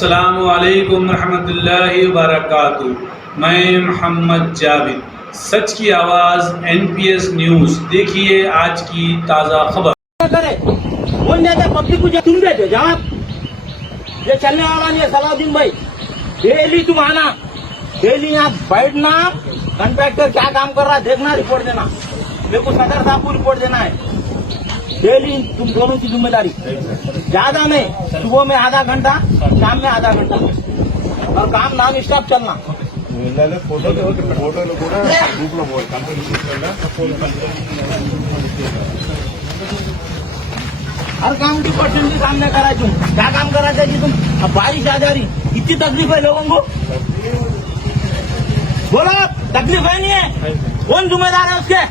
अस्सलामु अलैकुम रहमतुल्लाहि व बरकातुहू। मैं मोहम्मद जावेद, सच की आवाज़ एनपीएस न्यूज़। देखिए आज की ताज़ा खबर। कौन देता पब्लिक को? तुम देते जवाब। ये चलने वाला नहीं है सलाउद्दीन भाई। डेली तुम आना, डेली यहाँ बैठना, कॉन्ट्रैक्टर क्या काम कर रहा है देखना, रिपोर्ट देना। मेरे को सदर साहब को रिपोर्ट देना है। डेली तुम दोनों की जिम्मेदारी, ज्यादा नहीं। सुबह में आधा घंटा, शाम में आधा घंटा, और काम नाम स्टॉप चलना। हर काम की परसेंट सामने करा तुम क्या काम करा चाहिए तुम। अब बारिश आ जा रही, इतनी तकलीफ है लोगों को। बोलो तकलीफ है नहीं है? कौन जिम्मेदार है उसके?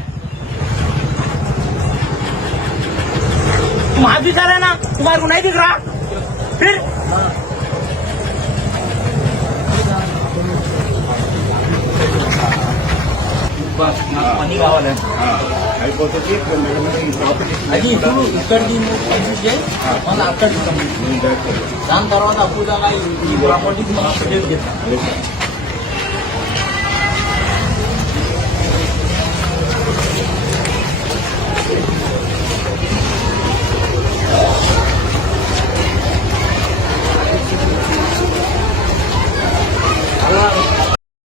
तुम हाथ दिखा रहे ना, तुम्हारे को नहीं दिख रहा? फिर पानी కావాలి అయిపోతుంది అది ఇప్పుడు ఇక్కడికి పంపించే మళ్ళీ అక్కడికి దాని తర్వాత అప్పుడు దాకా ఈ ప్రాపర్టీకి మనం